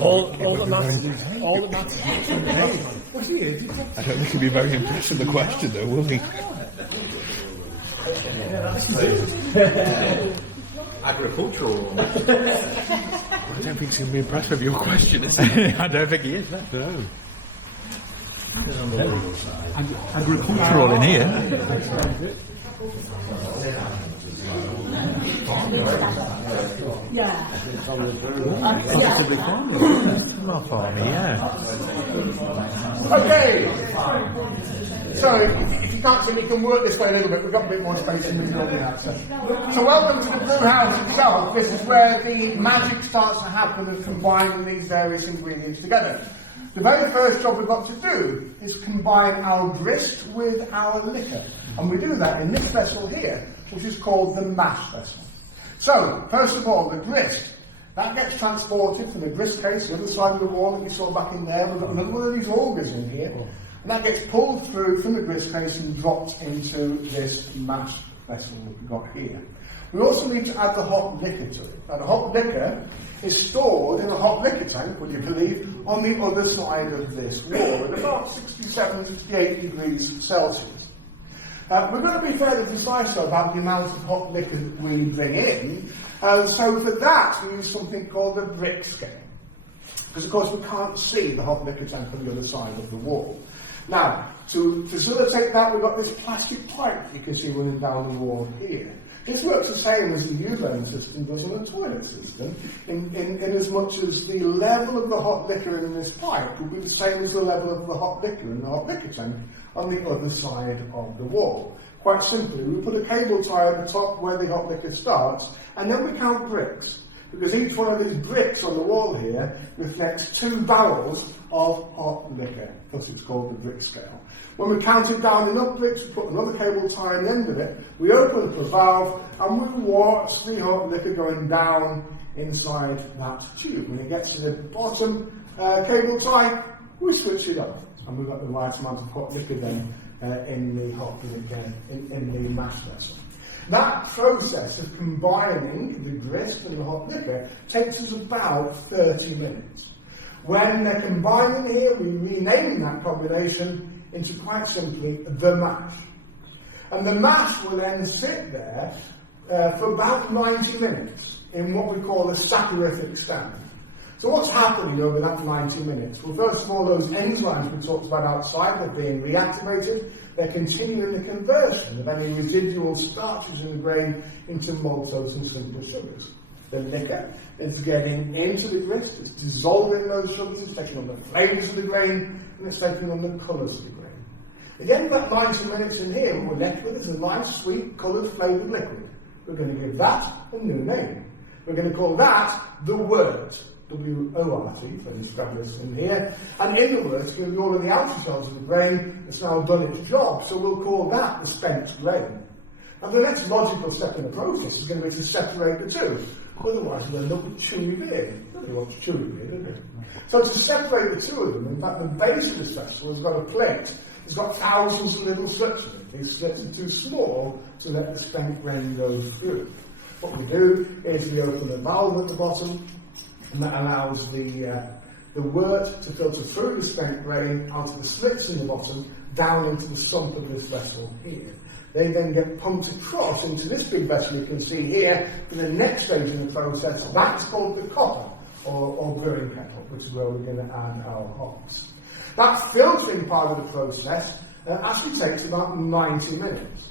All that matters. I don't think he'll be very impressed with the question, though, will he? Agricultural. I don't think he's going to be impressed with your question, is he? I don't think he is. No. Agricultural in here. Well, farming, yeah. Okay. So, if you can't see, we can work this way a little bit. We've got a bit more space than we normally have. So welcome to the brew house itself. This is where the magic starts to happen of combining these various ingredients together. The very first job we've got to do is combine our grist with our liquor. And we do that in this vessel here, which is called the mash vessel. So, first of all, the grist. That gets transported from the grist case, the other side of the wall that you saw back in there. We've got another one of these augers in here. And that gets pulled through from the grist case and dropped into this mash vessel that we've got here. We also need to add the hot liquor to it. Now, the hot liquor is stored in a hot liquor tank, would you believe, on the other side of this wall at about 67, 68 degrees Celsius. We're going to be fairly precise about the amount of hot liquor that we bring in. So for that, we use something called a brick scale. Because, of course, we can't see the hot liquor tank on the other side of the wall. Now, to facilitate that, we've got this plastic pipe you can see running down the wall here. This works the same as the U-vane system does on a toilet system, in as much as the level of the hot liquor in this pipe will be the same as the level of the hot liquor in the hot liquor tank on the other side of the wall. Quite simply, we put a cable tie at the top where the hot liquor starts, and then we count bricks. Because each one of these bricks on the wall here reflects 2 barrels of hot liquor. Thus it's called the brick scale. When we count it down enough bricks, we put another cable tie on the end of it, we open up the valve, and we watch the hot liquor going down inside that tube. When it gets to the bottom cable tie, we switch it off. And we've got the right amount of hot liquor then in the hot liquor, in the mash vessel. That process of combining the grist and the hot liquor takes us about 30 minutes. When they're combined in here, we rename that combination into, quite simply, the mash. And the mash will then sit there for about 90 minutes in what we call a saccharific stand. So what's happening over that 90 minutes? Well, first of all, those enzymes we talked about outside are being reactivated. They're continuing the conversion of any residual starches in the grain into maltose and simple sugars. The liquor is getting into the grist, it's dissolving those sugars, it's taking on the flavours of the grain, and it's taking on the colours of the grain. Again, that 90 minutes in here, what we're left with is a nice, sweet, coloured, flavoured liquid. We're going to give that a new name. We're going to call that the wort. W-O-R-T, for this fabulous in here. And in the wort, it's going to be all of the outer cells of the grain that's now done its job, so we'll call that the spent grain. And the next logical step in the process is going to be to separate the two. Otherwise, we'll end up with chewy beer. Nobody wants chewy beer, do they? So to separate the two of them, in fact, the base of this vessel has got a plate. It's got thousands of little slits in it. These slits are too small to let the spent grain go through. What we do is we open the valve at the bottom, and that allows the wort to filter through the spent grain out of the slits in the bottom, down into the sump of this vessel here. They then get pumped across into this big vessel you can see here for the next stage in the process. That's called the copper, or brewing kettle, which is where we're going to add our hops. That filtering part of the process actually takes about 90 minutes.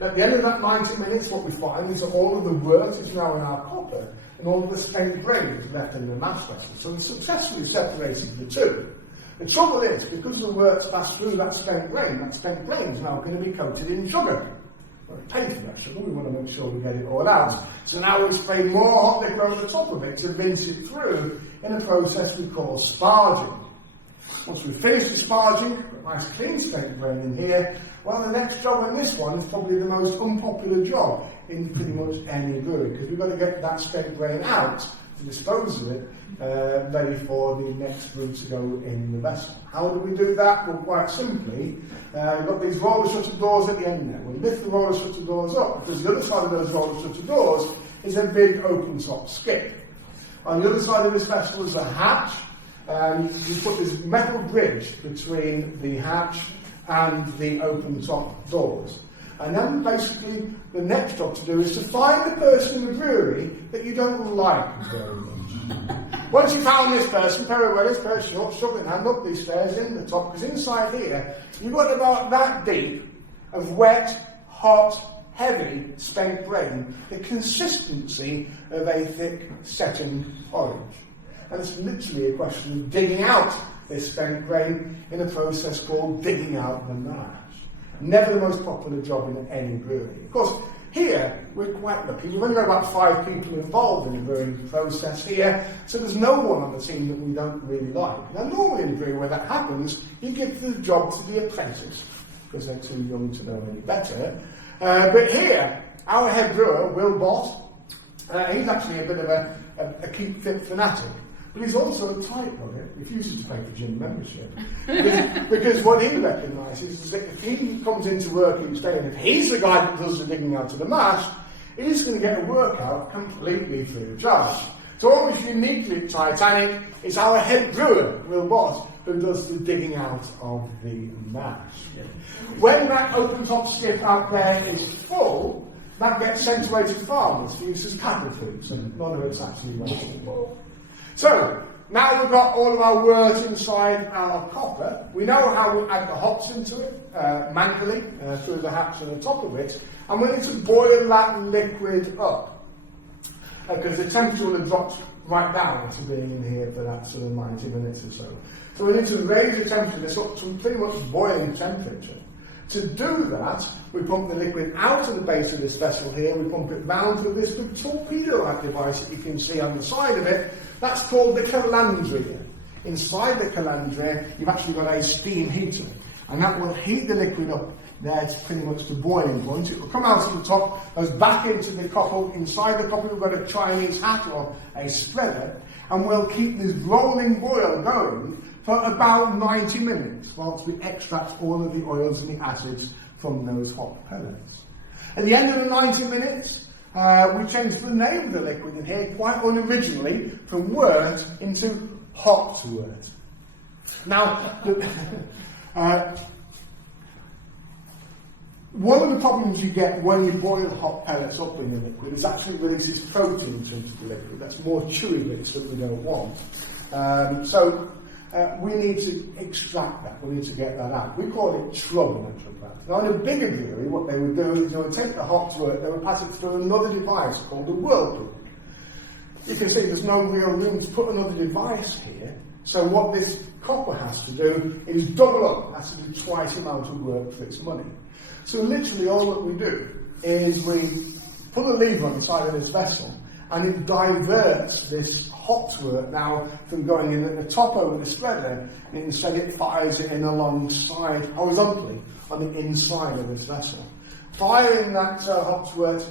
Now, at the end of that 90 minutes, what we find is that all of the wort is now in our copper, and all of the spent grain is left in the mash vessel. So we successfully separated the two. The trouble is, because the wort's passed through that spent grain is now going to be coated in sugar. We're paying for that sugar, we want to make sure we get it all out. So now we spray more hot liquor over the top of it to rinse it through in a process we call sparging. Once we've finished the sparging, got nice clean spent grain in here, well, the next job on this one is probably the most unpopular job in pretty much any brewery, because we've got to get that spent grain out to dispose of it, ready for the next brew to go in the vessel. How do we do that? Well, quite simply, we've got these roller shutter doors at the end there. We'll lift the roller shutter doors up, because the other side of those roller shutter doors is a big open top skip. On the other side of this vessel is a hatch, and you put this metal bridge between the hatch and the open top doors. And then basically the next job to do is to find the person in the brewery that you don't like very much. Once you found this person, very well, this person, shoving hand up these stairs in the top, because inside here you've got about that deep of wet, hot, heavy spent grain, the consistency of a thick setting porridge. And it's literally a question of digging out this spent grain in a process called digging out the mash. Never the most popular job in any brewery. Of course, here we're quite lucky. We've only got about 5 people involved in the brewing process here, so there's no one on the team that we don't really like. Now, normally in a brewery where that happens, you give the job to the apprentice, because they're too young to know any better. But here, our head brewer, Will Bott, he's actually a bit of a keep fit fanatic. But he's also a tight pocket, refuses to pay for gym membership. because what he recognises is that if he comes into work each day, and if he's the guy that does the digging out of the mash, he's going to get a workout completely free of charge. So almost uniquely at Titanic, it's our head brewer, Will Bott, who does the digging out of the mash. When that open top skip out there is full, that gets sent away to farmers for use as cattle food, so none of it's actually wasteful. So, now we've got all of our words inside our copper, we know how we add the hops into it, manually, through the hatch on the top of it, and we need to boil that liquid up, because the temperature will have dropped right down to being in here for that sort of 90 minutes or so. So we need to raise the temperature this up to pretty much boiling temperature. To do that, we pump the liquid out of the base of this vessel here, we pump it round to this big torpedo-like device that you can see on the side of it. That's called the calandria. Inside the calandria, you've actually got a steam heater, and that will heat the liquid up there to pretty much the boiling point. It will come out of the top, goes back into the copper. Inside the copper, we've got a Chinese hat or a spreader, and we'll keep this rolling boil going for about 90 minutes whilst we extract all of the oils and the acids from those hot pellets. At the end of the 90 minutes, we changed the name of the liquid in here quite unoriginally from wort into hot wort. Now, one of the problems you get when you boil hot pellets up in the liquid is actually releases proteins into the liquid. That's more chewy bits that we don't want. We need to extract that, we need to get that out. We call it trubbing. Now in a bigger brewery, what they would do is they would take the hot wort, they would pass it through another device called the whirlpool. You can see there's no real room to put another device here, so what this copper has to do is double up, has to do twice the amount of work for its money. So literally all that we do is we put a lever on the side of this vessel, and it diverts this hot wort now from going in at the top over the spreader, and instead it fires it in alongside, horizontally, on the inside of this vessel. Firing that hot wort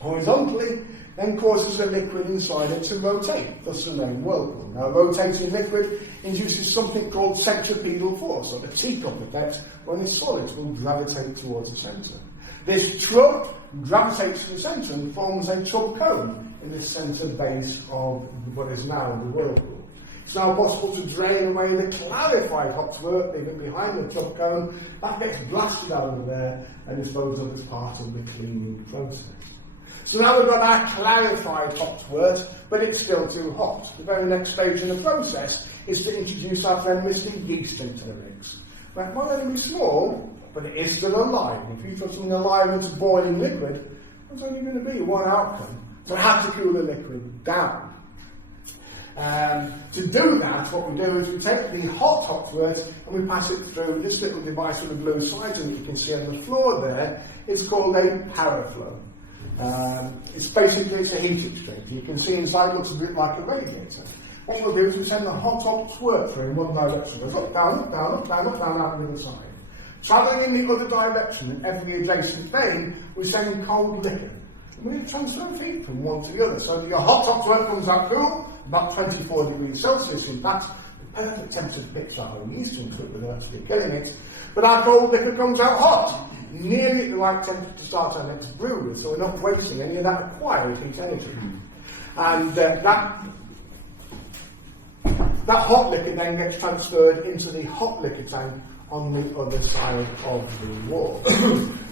horizontally then causes the liquid inside it to rotate, thus the name whirlpool. Now, rotating liquid induces something called centripetal force, or the teacup effect, when the solids will gravitate towards the centre. This trub gravitates to the centre and forms a trub cone in the centre base of what is now the whirlpool. It's now possible to drain away the clarified hot wort, leave it behind the trub cone. That gets blasted out of there and disposed of as part of the cleaning process. So now we've got our clarified hot wort, but it's still too hot. The very next stage in the process is to introduce our friend Mr. Yeast into the mix. Now, it might only be small, but it is still alive. If you put something alive into boiling liquid, there's only going to be one outcome. So we have to cool the liquid down. To do that, what we do is we take the hot wort and we pass it through this little device with the blue sides that you can see on the floor there. It's called a paraflow. It's a heat exchanger. You can see inside it looks a bit like a radiator. What we'll do is we send the hot wort through in one direction. It goes up, down, up, down, up, down, up, down, out the other side. Travelling in the other direction, in every adjacent vein, we send cold liquor. We're going to transfer feed from one to the other. So your hot top work comes out cool, about 24 degrees Celsius, and that's the perfect temperature to pitch our own yeast into it without actually killing it. But our cold liquor comes out hot, nearly at the right temperature to start our next brewery, so we're not wasting any of that acquired heat energy. And that hot liquor then gets transferred into the hot liquor tank on the other side of the wall.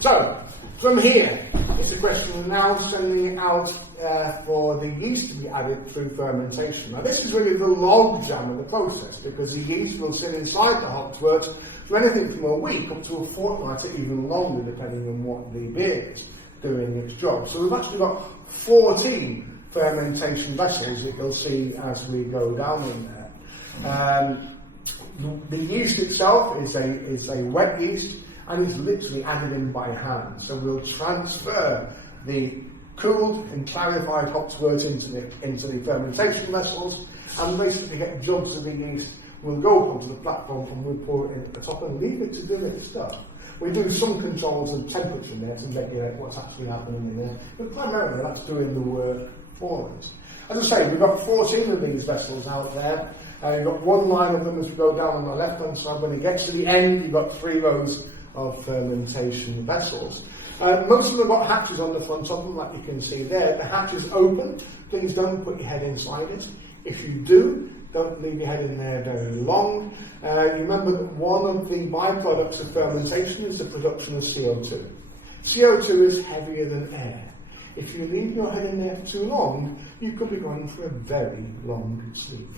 So, from here, it's a question of now sending it out for the yeast to be added through fermentation. Now, this is really the logjam of the process, because the yeast will sit inside the hopsworks for anything from a week up to a fortnight or even longer, depending on what the beer is doing its job. So we've actually got 14 fermentation vessels that you'll see as we go down in there. The yeast itself is a wet yeast, and it's literally added in by hand. So we'll transfer the cooled and clarified hopsworks into the fermentation vessels, and basically get jugs of the yeast. We'll go up onto the platform and we'll pour it in at the top and leave it to do its stuff. We do some controls of temperature in there to regulate what's actually happening in there, but primarily that's doing the work for us. As I say, we've got 14 of these vessels out there. You've got one line of them as we go down on the left-hand side. When it gets to the end, you've got 3 rows of fermentation vessels. Most of them have got hatches on the front of them, like you can see there. The hatch is open. Please don't put your head inside it. If you do, don't leave your head in there very long. You remember that one of the byproducts of fermentation is the production of CO2. CO2 is heavier than air. If you leave your head in there for too long, you could be going for a very long sleep.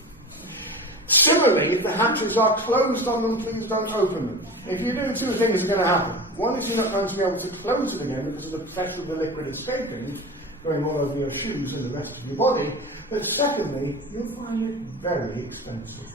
Similarly, if the hatches are closed on them, please don't open them. If you do, 2 things are going to happen. One is you're not going to be able to close it again because of the pressure of the liquid escaping, going all over your shoes and the rest of your body. But secondly, you'll find it very expensive.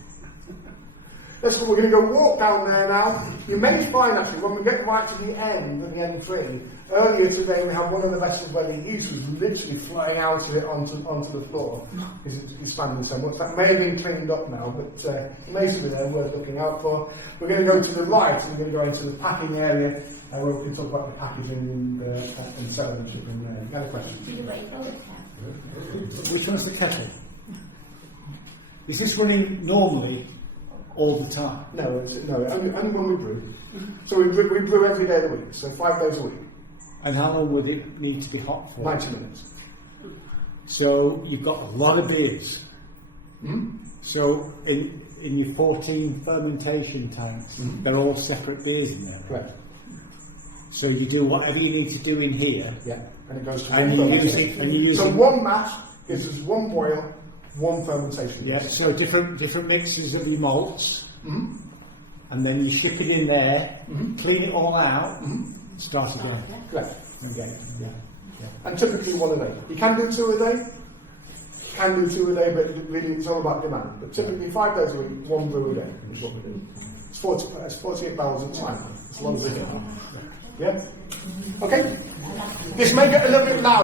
We're going to go walk down there now. You may find actually when we get right to the end of the N3, earlier today we had one of the vessels where the yeast was literally flying out of it onto the floor because it's standing so much. That may have been cleaned up now, but it may still be there, worth looking out for. We're going to go to the right and we're going to go into the packing area where we can talk about the packaging and selling the chicken there. You had a question? Which one's the kettle? Is this running normally all the time? No, only when we brew. So we brew every day of the week, so 5 days a week. And how long would it need to be hot for? 90 minutes. So you've got a lot of beers. Mm-hmm. So in your 14 fermentation tanks, they're all separate beers in there. Correct. So you do whatever you need to do in here. Yeah, and it goes to and one you use it. And you use so it. one mash gives us one boil, one fermentation. Yeah. So different mixes of your malts, and then you ship it in there, clean it all out, start again. Correct. Again. Yeah. And typically 1 a day. You can do 2 a day. You can do 2 a day, but really it's all about demand. But typically 5 days a week, 1 brew a day is what we do. It's 48 barrels of time. It's a lot of beer. Yeah? Okay? This may get a little bit loud.